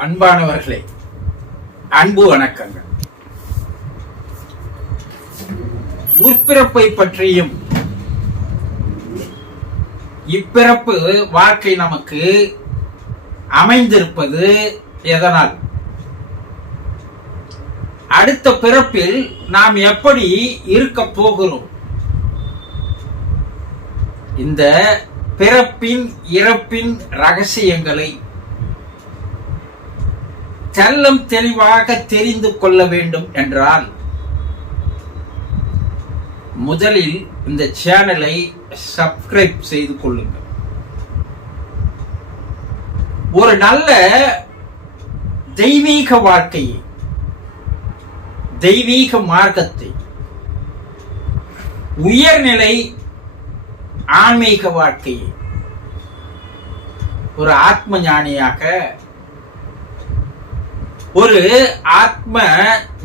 அன்பானவர்களே, அன்பு வணக்கங்கள். முற்பிறப்பை பற்றியும் இப்பிறப்பு வாழ்க்கை நமக்கு அமைந்திருப்பது எதனால், அடுத்த பிறப்பில் நாம் எப்படி இருக்க போகிறோம், இந்த பிறப்பின் இறப்பின் ரகசியங்களை தெல்லம் தெளிவாக தெரிந்து கொள்ள வேண்டும் என்றால் முதலில் இந்த சேனலை சப்ஸ்கிரைப் செய்து கொள்ளுங்கள். ஒரு நல்ல தெய்வீக வாழ்க்கையை, தெய்வீக மார்க்கத்தை, உயர்நிலை ஆன்மீக வாழ்க்கையை ஒரு ஆத்ம ஞானியாக, ஒரு ஆத்ம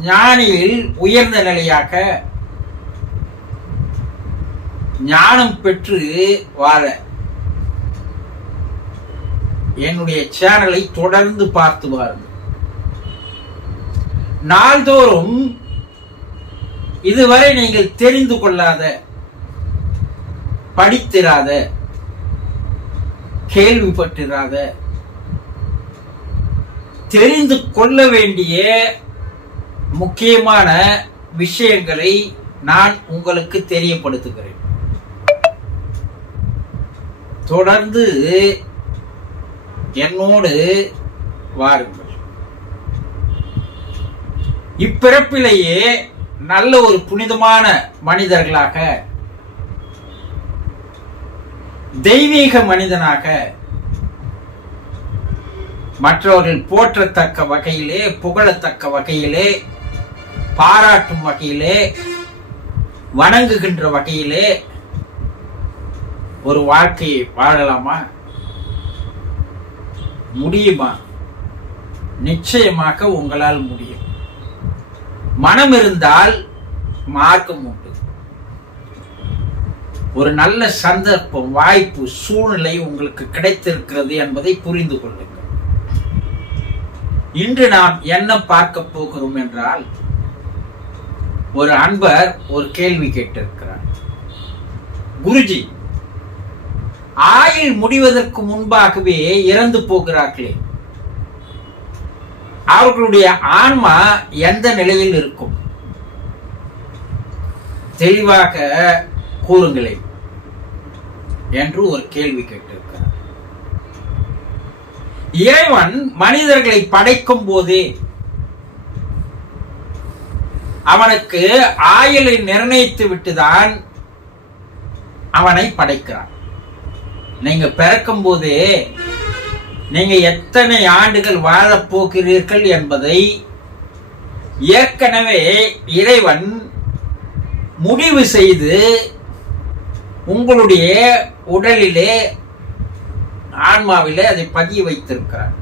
ஞானியில் உயர்ந்த நிலையாக ஞானம் பெற்று வாழ என்னுடைய சேனலை தொடர்ந்து பார்த்து வாருங்கள். நாள்தோறும் இதுவரை நீங்கள் தெரிந்து கொள்ளாத, படித்திராத, கேள்விப்பட்டிராத, தெரிந்து கொள்ள வேண்டிய முக்கியமான விஷயங்களை நான் உங்களுக்கு தெரியப்படுத்துகிறேன். தொடர்ந்து என்னோடு வாருங்கள். இப்பிறப்பிலேயே நல்ல ஒரு புனிதமான மனிதர்களாக, தெய்வீக மனிதனாக, மற்றவர்கள் போற்றத்தக்க வகையிலே, புகழத்தக்க வகையிலே, பாராட்டும் வகையிலே, வணங்குகின்ற வகையிலே ஒரு வாழ்க்கையை வாழலாமா? முடியுமா? நிச்சயமாக உங்களால் முடியும். மனம் இருந்தால் மார்க்கம் உண்டு. ஒரு நல்ல சந்தர்ப்பம், வாய்ப்பு, சூழ்நிலை உங்களுக்கு கிடைத்திருக்கிறது என்பதை புரிந்து கொள்ளுங்கள். இன்று நாம் என்ன பார்க்க போகிறோம் என்றால், ஒரு அன்பர் ஒரு கேள்வி கேட்டிருக்கிறார். குருஜி, ஆயுள் முடிவதற்கு முன்பாகவே இறந்து போகிறார்களே, அவர்களுடைய ஆன்மா எந்த நிலையில் இருக்கும்? தெளிவாக கூறுங்களேன் என்று ஒரு கேள்வி கேட்டிருக்கிறார். இறைவன் மனிதர்களை படைக்கும் போதே அவனுக்கு ஆயுளை நிர்ணயித்து விட்டுதான் அவனை படைக்கிறான். நீங்க பிறக்கும் போதே நீங்க எத்தனை ஆண்டுகள் வாழப் போகிறீர்கள் என்பதை ஏற்கனவே இறைவன் முடிவு செய்து உங்களுடைய உடலிலே, ஆன்மாவிலே அதை பதிய வைத்திருக்கிறார்.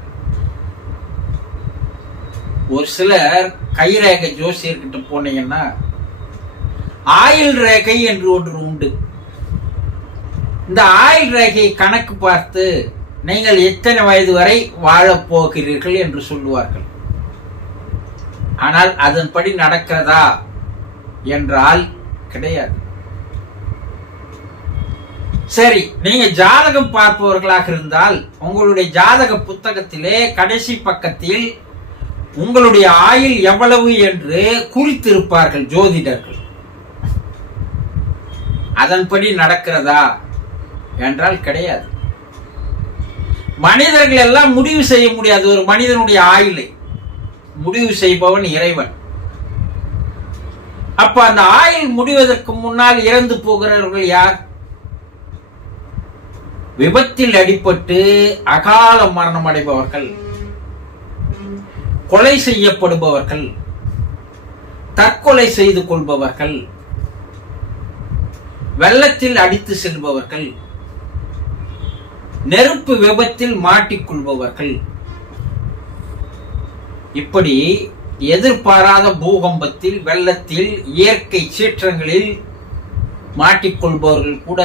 ஒரு சிலர் கைரேகை ஜோசியர்கிட்ட போனீங்கன்னா ஆயுள் ரேகை என்று ஒன்று உண்டு. இந்த ஆயுள் ரேகையை கணக்கு பார்த்து நீங்கள் எத்தனை வயது வரை வாழப் போகிறீர்கள் என்று சொல்லுவார்கள். ஆனால் அதன்படி நடக்கிறதா என்றால் கிடையாது. சரி, நீங்க ஜாதகம் பார்ப்பவர்களாக இருந்தால் உங்களுடைய ஜாதக புத்தகத்திலே கடைசி பக்கத்தில் உங்களுடைய ஆயுள் எவ்வளவு என்று குறித்திருப்பார்கள் ஜோதிடர்கள். அதன்படி நடக்கிறதா என்றால் கிடையாது. மனிதர்கள் எல்லாம் முடிவு செய்ய முடியாது. ஒரு மனிதனுடைய ஆயுளை முடிவு செய்பவன் இறைவன். அப்ப அந்த ஆயுள் முடிவதற்கு முன்னால் இறந்து போகிறவர்கள் யார்? விபத்தில் அடிபட்டு அகால மரணம் அடைபவர்கள், கொலை செய்யப்படுபவர்கள், தற்கொலை செய்து கொள்பவர்கள், வெள்ளத்தில் அடித்து செல்பவர்கள், நெருப்பு விபத்தில் மாட்டிக்கொள்பவர்கள், இப்படி எதிர்பாராத பூகம்பத்தில், வெள்ளத்தில், இயற்கை சீற்றங்களில் மாட்டிக்கொள்பவர்கள் கூட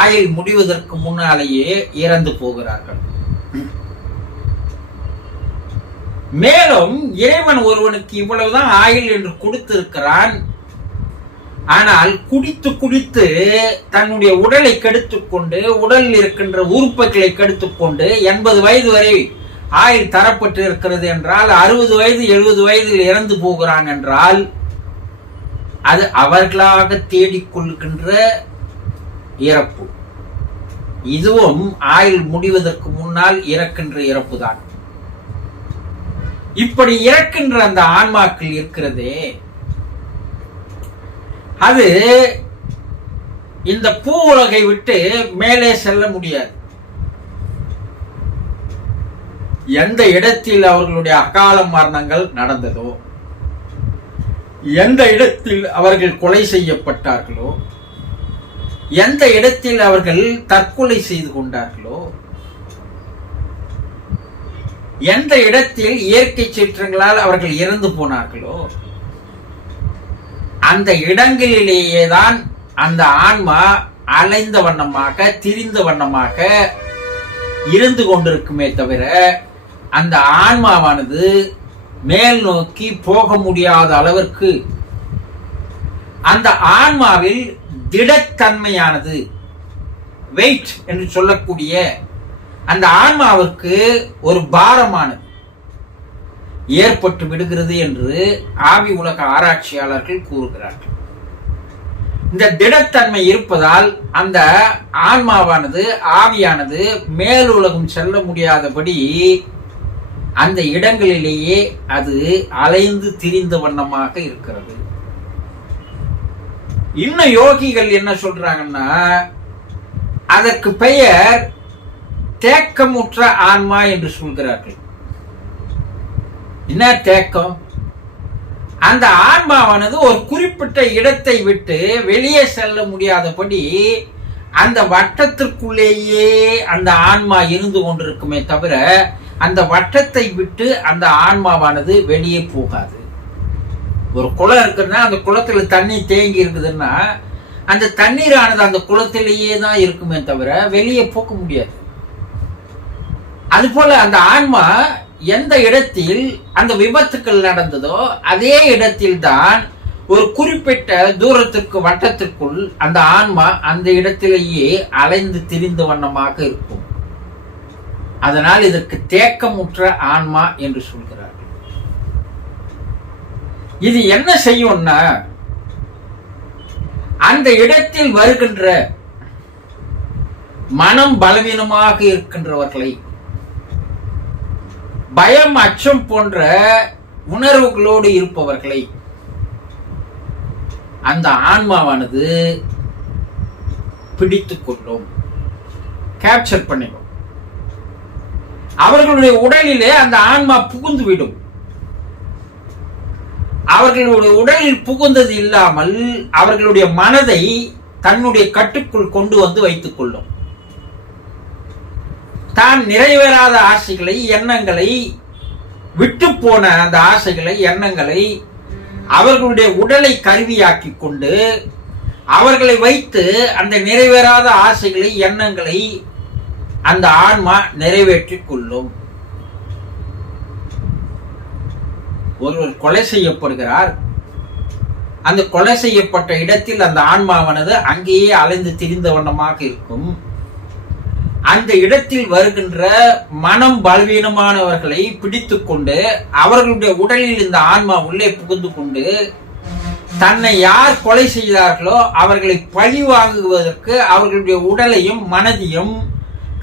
ஆயுள் முடிவதற்கு முன்னாலேயே இறந்து போகிறார்கள். மேலும் இறைவன் ஒருவனுக்கு இவ்வளவுதான் ஆயுள் என்று கொடுத்திருக்கிறான். ஆனால் குடித்து குடித்து தன்னுடைய உடலை கெடுத்துக் கொண்டு, உடலில் இருக்கின்ற உறுப்புகளை கெடுத்துக் கொண்டு 80 வயது வரை ஆயுள் தரப்பட்டு இருக்கிறது என்றால் 60 வயது 70 வயதில் இறந்து போகிறான் என்றால் அது அவர்களாக தேடிக்கொள்கின்ற இறப்பு. இதுவும் ஆயுள் முடிவதற்கு முன்னால் இறக்கின்ற இறப்பு தான். இப்படி இறக்கின்ற அந்த ஆன்மாக்கள் இருக்கிறதே, அது இந்த பூ உலகை விட்டு மேலே செல்ல முடியாது. எந்த இடத்தில் அவர்களுடைய அகால மரணங்கள் நடந்ததோ, எந்த இடத்தில் அவர்கள் கொலை செய்யப்பட்டார்களோ, எந்த இடத்தில் அவர்கள் தற்கொலை செய்து கொண்டார்களோ, எந்த இடத்தில் இயற்கை சீற்றங்களால் அவர்கள் இறந்து போனார்களோ, அந்த இடங்களிலேயே தான் அந்த ஆன்மா அலைந்த வண்ணமாக, திரிந்த வண்ணமாக இருந்து கொண்டிருக்குமே தவிர அந்த ஆன்மாவானது மேல் நோக்கி போக முடியாத அளவிற்கு அந்த ஆன்மாவில் திடத்தன்மையானது, வெயிட் என்று சொல்லக்கூடிய அந்த ஆன்மாவிற்கு ஒரு பாரமானது ஏற்பட்டு விடுகிறது என்று ஆவி உலக ஆராய்ச்சியாளர்கள் கூறுகிறார்கள். இந்த திடத்தன்மை இருப்பதால் அந்த ஆன்மாவானது, ஆவியானது மேலுலகம் செல்ல முடியாதபடி அந்த இடங்களிலேயே அது அலைந்து திரிந்த வண்ணமாக இருக்கிறது. இன்னும் யோகிகள் என்ன சொல்றாங்கன்னா, அதற்கு பெயர் தேக்கமுற்ற ஆன்மா என்று சொல்கிறார்கள். என்ன தேக்கம்? அந்த ஆன்மாவானது ஒரு குறிப்பிட்ட இடத்தை விட்டு வெளியே செல்ல முடியாதபடி அந்த வட்டத்திற்குள்ளேயே அந்த ஆன்மா இருந்து கொண்டிருக்குமே தவிர அந்த வட்டத்தை விட்டு அந்த ஆன்மாவானது வெளியே போகாது. ஒரு குளம் இருக்குன்னா அந்த குளத்துல தண்ணி தேங்கி இருக்குதுன்னா அந்த தண்ணீரானது அந்த குளத்திலேயே தான் இருக்குமே தவிர வெளியே போக முடியாது. அதுபோல அந்த ஆன்மா எந்த இடத்தில் அந்த விபத்துக்கள் நடந்ததோ அதே இடத்தில் தான் ஒரு குறிப்பிட்ட தூரத்திற்கு வட்டத்திற்குள் அந்த ஆன்மா அந்த இடத்திலேயே அலைந்து திரிந்த வண்ணமாக இருக்கும். அதனால் இதற்கு தேக்கமுற்ற ஆன்மா என்று சொல்கிறார்கள். இது என்ன செய்யும்னா, அந்த இடத்தில் வருகின்ற மனம் பலவீனமாக இருக்கின்றவர்களை, பயம் அச்சம் போன்ற உணர்வுகளோடு இருப்பவர்களை அந்த ஆன்மாவானது பிடித்துக் கொள்ளும், கேப்சர் பண்ணிடும். அவர்களுடைய உடலிலே அந்த ஆன்மா புகுந்து விடும். அவர்களுடைய உடலில் புகுந்தது இல்லாமல் அவர்களுடைய மனதை தன்னுடைய கட்டுக்குள் கொண்டு வந்து வைத்துக் கொள்ளும். தான் நிறைவேறாத ஆசைகளை, எண்ணங்களை, விட்டு போன அந்த ஆசைகளை, எண்ணங்களை அவர்களுடைய உடலை கருவியாக்கி கொண்டு அவர்களை வைத்து அந்த நிறைவேறாத ஆசைகளை, எண்ணங்களை அந்த ஆன்மா நிறைவேற்றிக் கொள்ளும். ஒருவர் கொலை செய்யப்படுகிறார். அந்த கொலை செய்யப்பட்ட இடத்தில் அந்த ஆன்மாவானது அங்கேயே அலைந்து திரிந்த வண்ணமாக இருக்கும். அந்த இடத்தில் வருகின்ற மனம் பலவீனமானவர்களை பிடித்துக் கொண்டு அவர்களுடைய உடலில் இந்த ஆன்மா உள்ளே புகுந்து கொண்டு தன்னை யார் கொலை செய்தார்களோ அவர்களை பழி வாங்குவதற்கு அவர்களுடைய உடலையும் மனதையும்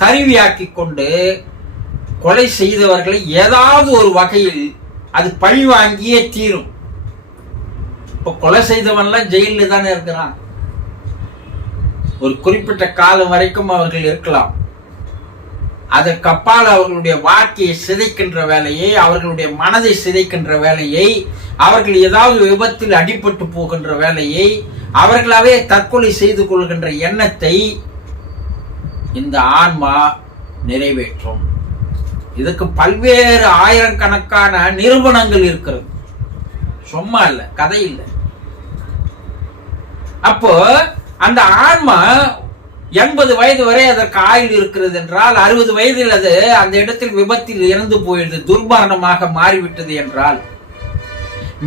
கருவியாக்கி கொண்டு கொலை செய்தவர்களை ஏதாவது ஒரு வகையில் அது பழி வாங்கியே தீரும். இப்ப கொலை செய்தவன்லாம் ஜெயிலில் தானே இருக்கிறான். ஒரு குறிப்பிட்ட காலம் வரைக்கும் அவர்கள் இருக்கலாம். அதற்கப்பால் அவர்களுடைய வாழ்க்கையை சிதைக்கின்ற வேலையை, அவர்களுடைய மனதை சிதைக்கின்ற வேலையை, அவர்கள் ஏதாவது விபத்தில் அடிபட்டு போகின்ற வேலையை, அவர்களாவே தற்கொலை செய்து கொள்கின்ற எண்ணத்தை இந்த ஆன்மா நிறைவேற்றும். இதுக்கு பல்வேறு ஆயிரக்கணக்கான நிரூபணங்கள் இருக்கிறது. சும்மா இல்ல, கதை இல்லை. அப்போ அந்த ஆன்மா 80 வயது வரை அதற்கு ஆயுள் இருக்கிறது என்றால் 60 வயதில் அது அந்த இடத்தில் விபத்தில் இறந்து போயிடுது, துர்மரணமாக மாறிவிட்டது என்றால்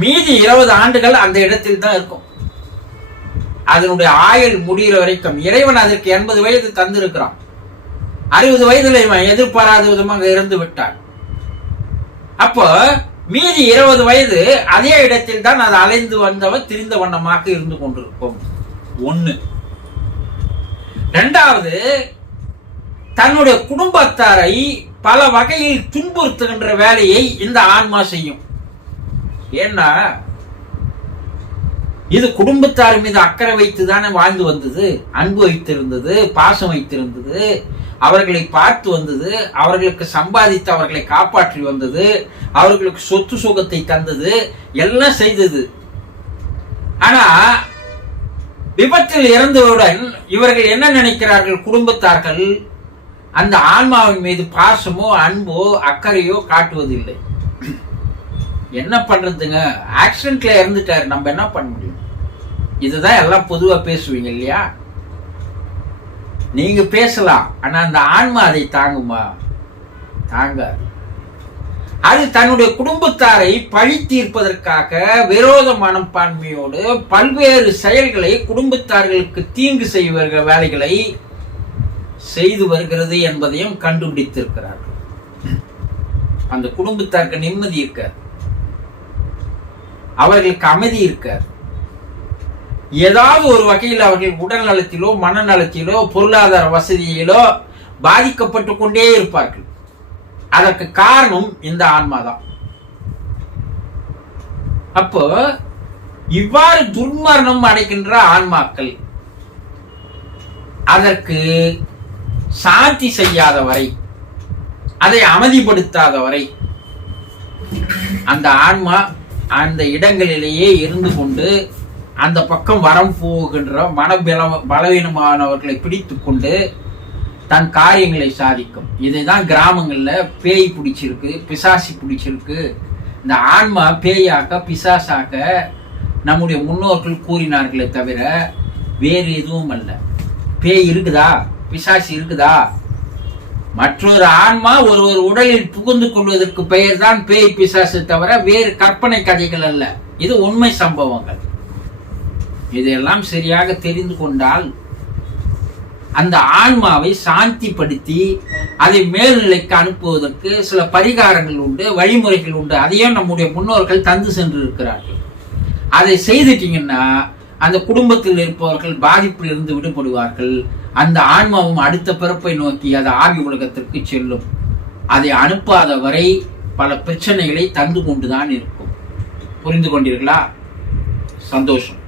மீதி 20 ஆண்டுகள் அந்த இடத்தில் தான் இருக்கும். அதனுடைய ஆயுள் முடிகிற வரைக்கும் இறைவன் அதற்கு 80 வயது தந்திருக்கிறான். 60 வயதுல இவன் எதிர்பாராத விதமாக இறந்து விட்டான். அப்போ மீதி 20 வயது அதே இடத்தில் தான் அது அலைந்து வந்தவன் திரிந்த வண்ணமாக இருந்து கொண்டிருக்கும். ஒண்ணு. இரண்டாவது, தன்னுடைய குடும்பத்தாரை பல வகையில் துன்புறுத்துகின்ற வேலையை இந்த ஆன்மா செய்யும். ஏன்னா இது குடும்பத்தார் மீது அக்கறை வைத்துதானே வாழ்ந்து வந்தது, அன்பு வைத்திருந்தது, பாசம் வைத்திருந்தது, அவர்களை பார்த்து வந்தது, அவர்களுக்கு சம்பாதித்து அவர்களை காப்பாற்றி வந்தது, அவர்களுக்கு சொத்து சுகத்தை தந்தது, எல்லாம் செய்தது. ஆனா விபத்தில் இறந்தவுடன் இவர்கள் என்ன நினைக்கிறார்கள்? குடும்பத்தார்கள் அந்த ஆன்மாவின் மீது பாசமோ அன்போ அக்கறையோ காட்டுவதில்லை. என்ன பண்றதுங்க, ஆக்சிடென்ட்ல இறந்துட்டாரு, நம்ம என்ன பண்ண முடியும்? இதுதான் எல்லாம் பொதுவா பேசுவீங்க இல்லையா? நீங்க பேசலாம், ஆனா அந்த ஆன்மா அதை தாங்குமா? தாங்காது. அது தன்னுடைய குடும்பத்தாரை பழி தீர்ப்பதற்காக விரோத மனப்பான்மையோடு பல்வேறு செயல்களை, குடும்பத்தார்களுக்கு தீங்கு செய்கிற வேலைகளை செய்து வருகிறது என்பதையும் கண்டுபிடித்திருக்கிறார்கள். அந்த குடும்பத்தாருக்கு நிம்மதி இருக்காது, அவர்களுக்கு அமைதி இருக்காது. ஏதாவது ஒரு வகையில் அவர்கள் உடல் நலத்திலோ மனநலத்திலோ பொருளாதார வசதியிலோ பாதிக்கப்பட்டு கொண்டே இருப்பார்கள். அதற்கு காரணம் இந்த ஆன்மாதான். அப்போ இவ்வாறு துர்மரணம் அடைகின்ற ஆன்மாக்கள் அதற்கு சாந்தி செய்யாத வரை, அதை அமைதிப்படுத்தாத வரை அந்த ஆன்மா அந்த இடங்களிலேயே இருந்து கொண்டு அந்த பக்கம் வரம் போகின்ற பலவீனமானவர்களை பிடித்து கொண்டு தன் காரியங்களை சாதிக்கும். இதைதான் கிராமங்கள்ல பேய் பிடிச்சிருக்கு, பிசாசி பிடிச்சிருக்கு, இந்த ஆன்மா பேயாக்க பிசாசாக்க நம்முடைய முன்னோர்கள் கூறினார்களே தவிர வேறு எதுவும் அல்ல. பேய் இருக்குதா, பிசாசி இருக்குதா? மற்றொரு ஆன்மா ஒரு உடலில் புகுந்து கொள்வதற்கு பெயர் தான் பேய் பிசாசு தவிர வேறு கற்பனை கதைகள் அல்ல. இது உண்மை சம்பவங்கள். இதையெல்லாம் சரியாக தெரிந்து கொண்டால் அந்த ஆன்மாவை சாந்திப்படுத்தி அதை மேல்நிலைக்கு அனுப்புவதற்கு சில பரிகாரங்கள் உண்டு, வழிமுறைகள் உண்டு. அதையும் நம்முடைய முன்னோர்கள் தந்து சென்று இருக்கிறார்கள். அதை செய்துட்டீங்கன்னா அந்த குடும்பத்தில் இருப்பவர்கள் பாதிப்பில் இருந்து விடுபடுவார்கள். அந்த ஆன்மாவும் அடுத்த பிறப்பை நோக்கி அது ஆவி உலகத்திற்கு செல்லும். அதை அனுப்பாத வரை பல பிரச்சனைகளை தந்து கொண்டுதான் இருக்கும். புரிந்து கொண்டீர்களா? சந்தோஷம்.